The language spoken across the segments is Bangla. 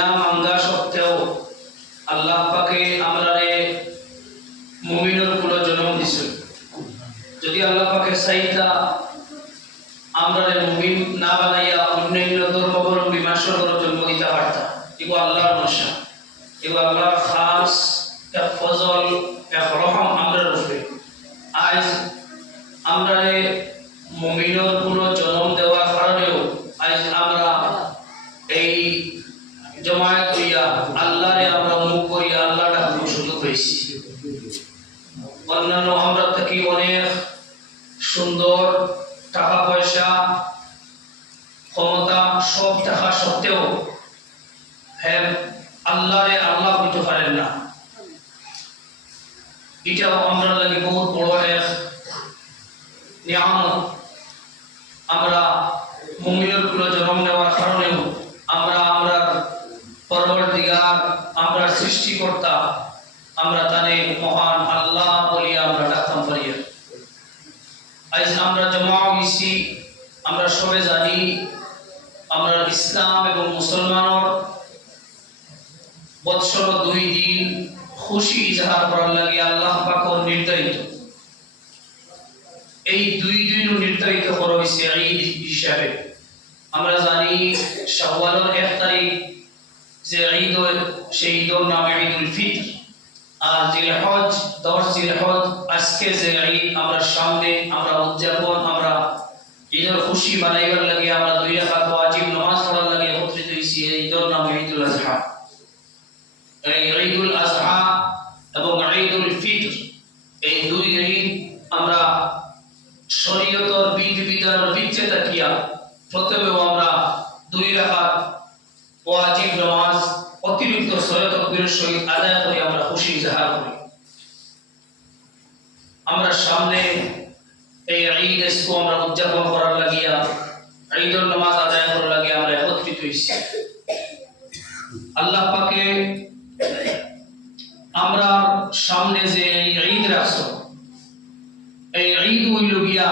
মাঙ্গা সত্ত্বেও আল্লাহ পাকে আমরারে মুমিনের কুলো জন্ম দিছেন। যদি আল্লাহ পাকে চাইতা আমরারে মুমিন না বানাইয়া অন্যান্য ধর্মাবলম্বী মানুষের জন্ম দিতে পারতাম। এগুলো আল্লাহর নশা, এগুলো আল্লাহর খাস এক ফজল, এক রহম আমরার উপরে। আজ আমরারে মুমিনের কুলো জন্ম দেওয়ার কারণেও আজ আমরা এই জমায়েত হইয়া আল্লাহরে আমরা মুখ করিয়া আল্লাহ ডাকতে সুযোগ পেয়েছি। অন্যান্য আমরা থেকে অনেক সুন্দর টাকা পয়সা ক্ষমতা সব টাকা সত্ত্বেও হ্যাঁ আল্লাহরে আল্লাহ হইতে পারেন না। এটাও আমরা লাগে বহুত বড় এক নিয়ামত। আমরা মুমিনের কুলে জন্ম নেওয়ার কারণেও আমরা আমরার পরবর্তীকার আমরা সৃষ্টিকর্তা আমরা তানে মহান আল্লাহ বলিয়া আমরা ডাকতাম পারিয়া। আজ আমরা জমা হইছি, আমরা সবে জানি আমরা ইসলাম এবং মুসলমানের বৎসর 2 দিন খুশি ইজহার করার লাগে আল্লাহ পাকের নির্ধারিত। এই 2 দিন নির্ধারিত করা হয়েছে ঈদ হিসাবে। আমরা জানি শাওয়ালের 1 তারিখ যে ঈদ, সেই ঈদের নাম ঈদুল ফিতর। আর জিলহজ 10 জিলহজ আজকে যে ঈদ আমরা সামনে আমরা উদযাপন আমরা ঈদের খুশি মানাইবার লাগে আমরা 2 রাকাত ওয়াজিব নামাজ পড়ার লাগে একত্রিত হইছি। এই ঈদের নাম ঈদুল আযহা। এই ঈদুল আযহা এবং ঈদুল ফিতর এই 2 ঈদ আমরা শরীয়তের বিধিবিধানের ভিত্তিতে তাকিয়া প্রথমে আমরা 2 রাকাত ওয়াজিব নামাজ অতিরিক্ত সলাত তাকবীরের সহিত আদায় করে আমরা খুশি ইজহার করি। আমরা সামনে এই ঈদ এসে আমরা উদযাপন করার লাগিয়া ঈদের নামাজ আদায় করার লাগিয়া আমরা একত্রিত হইছি। আল্লাহ পাকে আমরা সামনে যে ঈদ রাখছো, এই ঈদ হইল গিয়া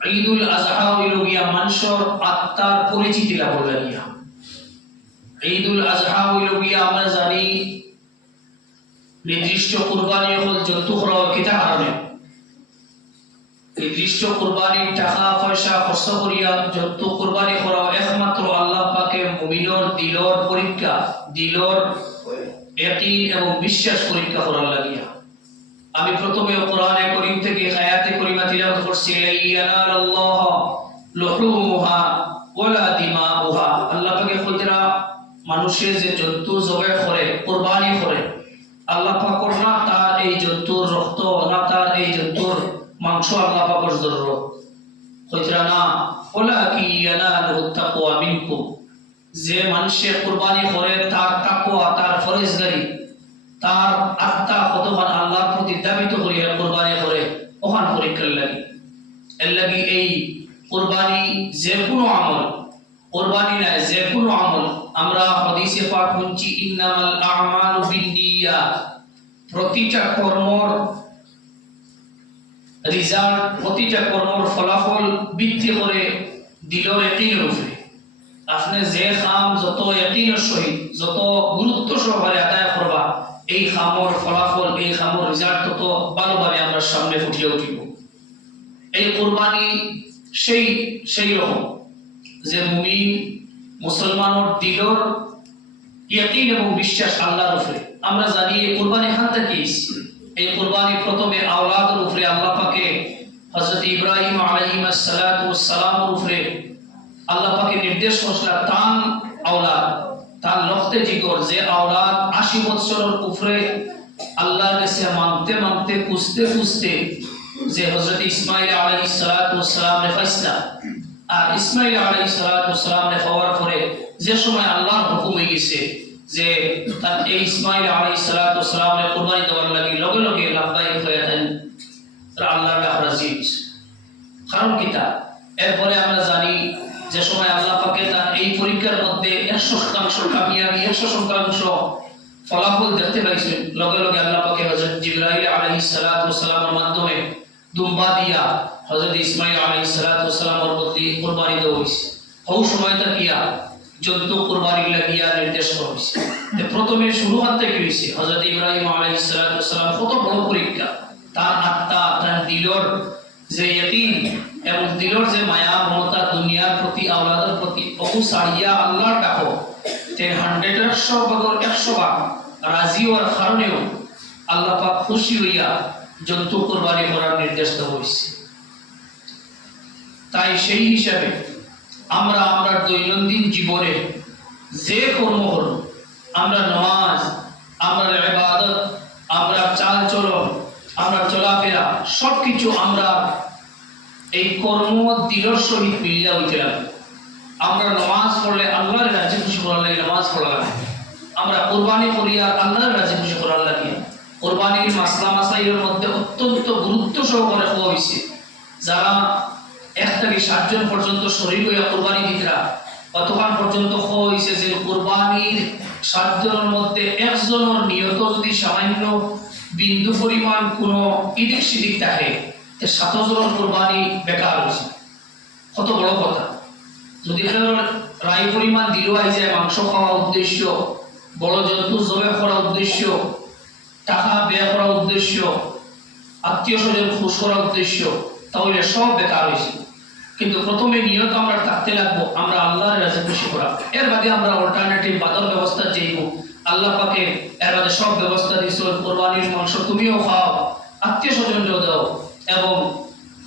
ঈদুল আযহা হইল গিয়া মানুষের আত্মার পরিচিতি লাভ লাগিয়া। ঈদুল আযহা হইল গিয়া আমরা জানি নির্দিষ্ট কুরবানি হল জন্তু খরচ কিতা কারণে নির্দিষ্ট কুরবানির টাকা পয়সা খরচ করিয়া জন্তু কুরবানি করা একমাত্র আল্লাহ পাকে মুমিনের দিলর পরীক্ষা, দিলর ইয়াকিন এবং বিশ্বাস পরীক্ষা করার লাগিয়া। আমি প্রথমে কোরআনে কারীম থেকে আয়াতে কারিমা তিলাওয়াত করছি, ইয়ানালাল্লাহ লুহুমুহা ওয়ালা দিমাউহা। আল্লাহ পাকে খুদরা মানুষের যে জন্তু জবাই করে কুরবানি করে আল্লাহ পাকের না তার এই জন্তুর রক্ত না তার এই জন্তুর মাংস আল্লাহ পাকের জরুরত খুদরা না। ওয়ালাকি ইয়ানালুত তাকওয়া মিনকুম, যে মানুষের কুরবানি করে তার তাকওয়া তার ফরজগারি তার আত্মা কতক্ষণ আল্লাহর প্রতি দাবিত করিয়া কুরবানি করে ওখান পরীক্ষার লাগে। এর লাগি এই কুরবানি যে কোনো আমল, কুরবানি না যে কোনো আমল আমরা হাদিসে পাক শুনছি ইন্নামাল আমালু বিন্নিয়াত, প্রতিটা কর্মর রিজাল্ট প্রতিটা কর্মর ফলাফল ভিত্তি করে দিলের ইয়াকিনের উপরে। আপনি যে কাম যত ইয়াকিনের সহিত যত গুরুত্ব সহকারে আদায় করবা এই কামর ফলাফল এই কামর রেজাল্ট তত ভালোভাবে আমরা সামনে ফুটিয়ে উঠিব। এই কুরবানি সেই রকম যে মুমিন মুসলমানের দিলর ইয়াকিন এবং বিশ্বাস আল্লাহর উপরে। আমরা জানি এই কুরবানি খান থেকে এই কুরবানি প্রথমে আওলাদের উপরে আল্লাহ পাকে হযরত ইব্রাহিম আলাইহিস সালাতু ওয়াস সালামের উপরে আল্লাহ পাকে নির্দেশ করলেন তান আওলাদ তার লক্ষ্যে জিগর যে আওলাদ 80 বছরের উপরে আল্লাহর কাছে মানতে মানতে খুঁজতে খুঁজতে যে হযরত ইসমাঈল আলাইহিস সালাতু ওয়াস সালামের ফয়সালা আর ইসমাঈল আলাইহিস সালাতু ওয়াস সালামের পাওয়ার পরে যে সময় আল্লাহর হুকুম হয়ে গেছে যে তার এই ইসমাঈল আলাইহিস সালাতু ওয়াস সালামের কুরবানি দেওয়ার লাগি লগে লগে লাব্বাইক হয়ে দেন আল্লাহর ডাক রাজি হইছে। কারণ কিতা এরপরে আমরা জানি যে সময় আল্লাহ পাকে তার এই পরীক্ষার মধ্যে 100% কামিয়াবি 100% ফলাফল দেখতে পাইছেন, লগে লগে আল্লাহ পাকে হযরত জিবরাইল আলাইহিস সালাতু ওয়াস সালামের মাধ্যমে দুম্বা দিয়া হযরত ইসমাঈল আলাইহিস সালাতু ওয়াস সালামের প্রতি কুরবানি দেওয়া হইছে। ওই সময়টা কিয়া জন্তু কুরবানির লাগিয়া নির্দেশ করা হয়েছে। প্রথমে শুরু হতে কি হয়েছে, হযরত ইব্রাহিম আলাইহিস সালাম কত বড় পরীক্ষা, তার আত্মা তার দিলর যে ইয়াকিন এবং দিলর যে মায়া মমতা দুনিয়ার প্রতি আওলাদের প্রতি বহু সারিয়া আল্লাহর ডাকো তেন 100 ভাগ রাজি হওয়ার কারণেও আল্লাহ পাক খুশি হইয়া জন্তু কুরবানি করার নির্দেশ দেওয়া হয়েছে। তাই সেই হিসাবে আমরা আমরা দৈনন্দিন জীবনে যে কর্ম করব, আমরা নামাজ, আমরা ইবাদত, আমরা চাল চলন, আমরা চলাফেরা সবকিছু আমরা এই কর্ম দিলর সহিত মিলিয়া হইতে লাগবে। আমরা নামাজ পড়লে আল্লাহর রাজি খুশি করার লাগে নামাজ পড়া লাগে, আমরা কোরবানি করিয়া আল্লাহর রাজি খুশি করার লাগে। কোরবানির মাসলা মাসাইলের মধ্যে অত্যন্ত গুরুত্ব সহকারে হওয়া হয়েছে, যারা 1 থেকে 7 জন পর্যন্ত শরীর হইয়া কোরবানি দিতরা অতক্ষণ পর্যন্ত হওয়া হয়েছে যে কোরবানির 7 জনের মধ্যে 1 জনের নিয়ত যদি সামান্য বিন্দু পরিমাণ কোনো ইদিক সিদিক থাকে, 7 জনের কোরবানি বেকার হয়েছে। কত বড় কথা! যদি রায় পরিমাণ দিল আই যায় মাংস খাওয়া উদ্দেশ্য, বড় জন্তু জবে করার উদ্দেশ্য, টাকা ব্যয় করার উদ্দেশ্য, আত্মীয় স্বজন খুশ করার উদ্দেশ্য, তাহলে সব বেকার হয়েছে। কিন্তু প্রথমে নিয়ত আমরা থাকতে লাগবো আমরা আল্লাহর রাজি খুশি করা। এর বাদে আমরা অল্টারনেটিভ বাদর ব্যবস্থা চাইব। আল্লাহ পাকে এর বাদে সব ব্যবস্থা দিয়েছে, কোরবানির মাংস তুমিও খাও, আত্মীয় স্বজনকেও দাও এবং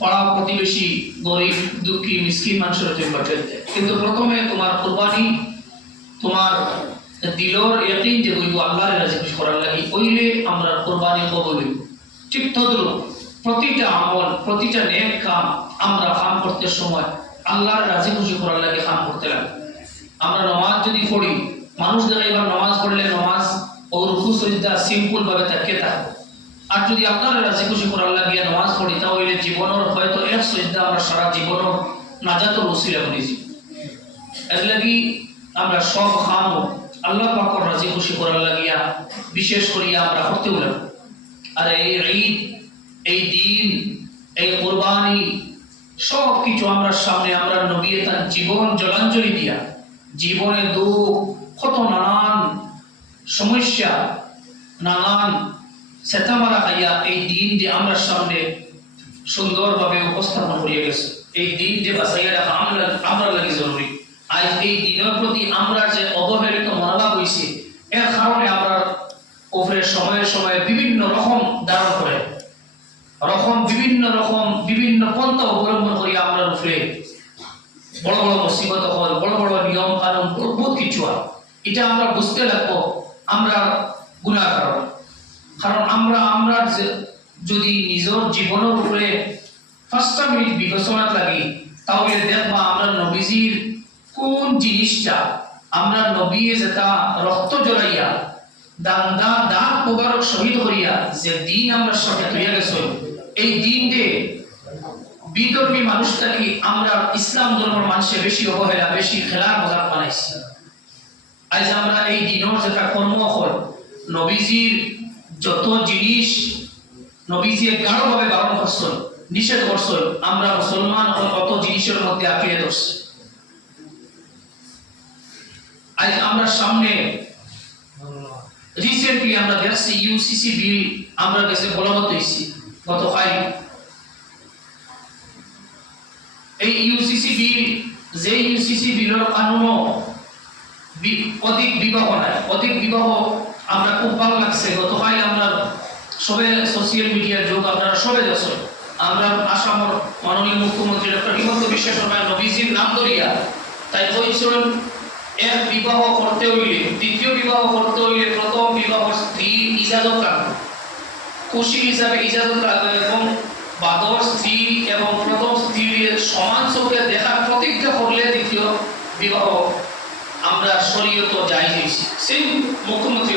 পাড়া প্রতিবেশী গরিব দুঃখী মিসকিন মানুষের জন্য পাঠিয়ে দেয়। কিন্তু প্রথমে তোমার কোরবানি তোমার দিলর ইয়াকিন যে হইব আল্লাহর রাজি খুশি করার লাগি, ওইলে আমরা কোরবানি কবুল হইব। ঠিক তদ্রূপ প্রতিটা আমল, প্রতিটা নেক কাম আমরা কাম করতে সময় আল্লাহর রাজি খুশি করার লাগে কাম করতে লাগে। আমরা নামাজ যদি পড়ি, মানুষ দেখা এবার নামাজ পড়লে নামাজ ও রুকু সিজদা সিম্পল ভাবে তাকিয়ে থাকবো। আর যদি আল্লাহর রাজি খুশি করার লাগে নামাজ পড়ি, তাহলে জীবনের হয়তো 1 সিজদা আমরা সারা জীবনের নাজাতের উসিলা করেছি। এর লাগি আমরা সব কাম আল্লাহ পাকের রাজি খুশি করার লাগিয়া বিশেষ করিয়া আমরা করতে হলাম। আর এই ঈদ, এই দিন, এই কোরবানি সব কিছু আমরা সামনে আমরা নবী তার জীবন জলাঞ্জলি দিয়া, জীবনে দুঃখ কত নানান সমস্যা নানান সেতামারা খাইয়া এই দিন যে আমরা সামনে সুন্দরভাবে উপস্থাপন করিয়া গেছে, এই দিন যে বাঁচাইয়া রাখা আমরা লাগে জরুরি। আজ এই দিনের প্রতি আমরা যে অবহেলিত মনোভাব হয়েছে, এর কারণে আমরা উপরে সময়ে সময়ে বিভিন্ন রকম ধারণ করে বিভিন্ন পন্থা অবলম্বন করি আমরা উপরে বড় বড় মুসিবত হল, বড় বড় নিয়ম কানুন বহুত কিছু হয়। এটা আমরা বুঝতে লাগবো আমরা গুনাহগার, কারণ আমরা যদি নিজের জীবনের উপরে 5টা মিনিট বিবেচনা লাগি, তাহলে দেখবা আমরা নবীজির কোন জিনিসটা আমরা নবী যেটা রক্ত জড়াইয়া দাঁত মোবারক শহীদ করিয়া যে দিন আমরা সামনে তুলিয়া গেছে, এই দিনকে বিধর্মী মানুষটাকে আমরা ইসলাম ধর্মের মানুষের বেশি অবহেলা, বেশি খেলার মজাক বানাইছি। আজ আমরা এই দিনের যেটা কর্ম হল, নবীজির যত জিনিস নবীজি গাঢ়ভাবে বারণ করছেন, নিষেধ করছেন, আমরা মুসলমান অত জিনিসের মধ্যে আঁকড়ে ধরছি। আজ আমরা সামনে রিসেন্টলি আমরা দেখছি ইউসিসি বিল আমরা কাছে বলবৎ হয়েছি গতকাল। এই ইউসিসি বিল, যে ইউসিসি বিলের কানুনও অধিক বিবাহ নাই, অধিক বিবাহ আমরা খুব ভালো লাগছে। গতকাল আমরা সবে সোশ্যাল মিডিয়ার যুগ, আপনারা সবে দেখছেন, আমরা আসামের মাননীয় মুখ্যমন্ত্রী ডক্টর হিমন্ত বিশ্ব শর্মা নবীজির নাম ধরিয়া তাই কইছেন এক বিবাহ করতে হইলে, দ্বিতীয় বিবাহ করতে হইলে প্রথম বিবাহ স্ত্রী ইজাজত লাগবে, খুশি হিসাবে ইজাজত লাগবে এবং বাদর স্ত্রী এবং প্রথম স্ত্রীর সমান চোখে দেখার প্রতিজ্ঞা করলে দ্বিতীয় বিবাহ আমরা শরীয়ত জায়েজ হয়েছে। সেই মুখ্যমন্ত্রী